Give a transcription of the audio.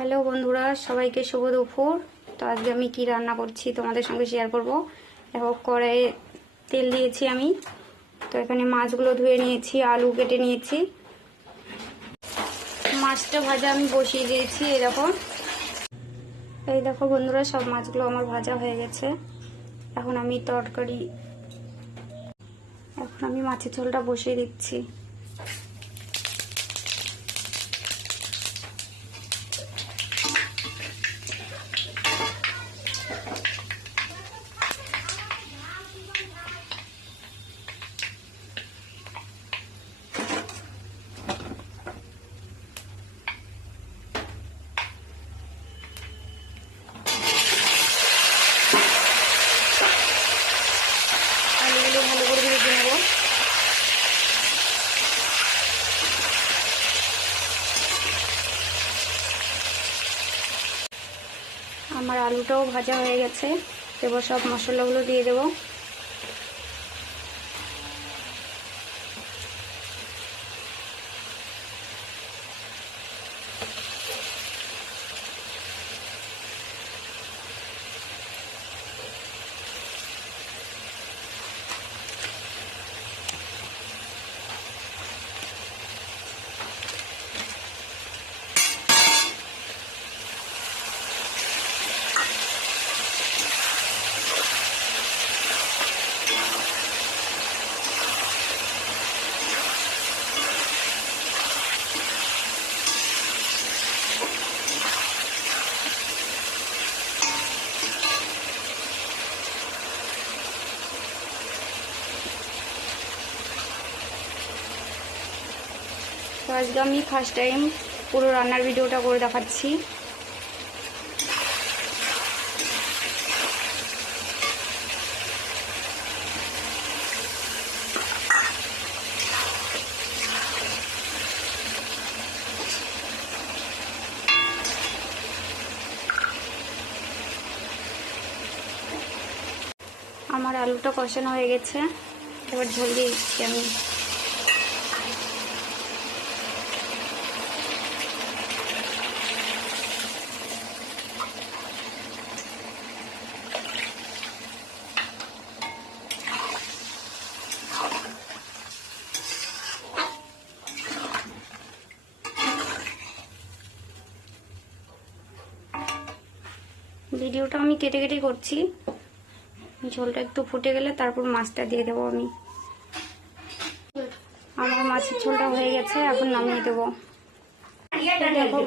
Hello বন্ধুরা, সবাইকে শুভ দুপুর। তো আজকে আমি কি রান্না করছি তোমাদের সঙ্গে শেয়ার করব। দেখো, কড়াইয়ে তেল দিয়েছি আমি। তো এখানে মাছগুলো ধুয়ে নিয়েছি, আলু কেটে নিয়েছি। মাছটা ভাজা আমি বসিয়ে দিয়েছি। এই দেখো বন্ধুরা, সব মাছগুলো আমার ভাজা হয়ে গেছে। এখন আমি মাছের ঝোলটা বসিয়ে দিচ্ছি। আলুগুলো ভালো করে ভেজে নেব। আমার আলুটাও ভাজা হয়ে গেছে। এবার সব মশলাগুলো দিয়ে দেবো। তো আজকে আমি ফার্স্ট টাইম পুরো রান্নার ভিডিওটা করে দেখাচ্ছি। আমার আলুটা কষানো হয়ে গেছে। এবার ঝোল দিয়ে দিচ্ছি আমি। ভিডিওটা আমি কেটে কেটে করছি। ঝোলটা একটু ফুটে গেলে তারপর মাছটা দিয়ে দেবো আমি। আমার মাছের ঝোলটা হয়ে গেছে, এখন নামিয়ে দেবো। দেখো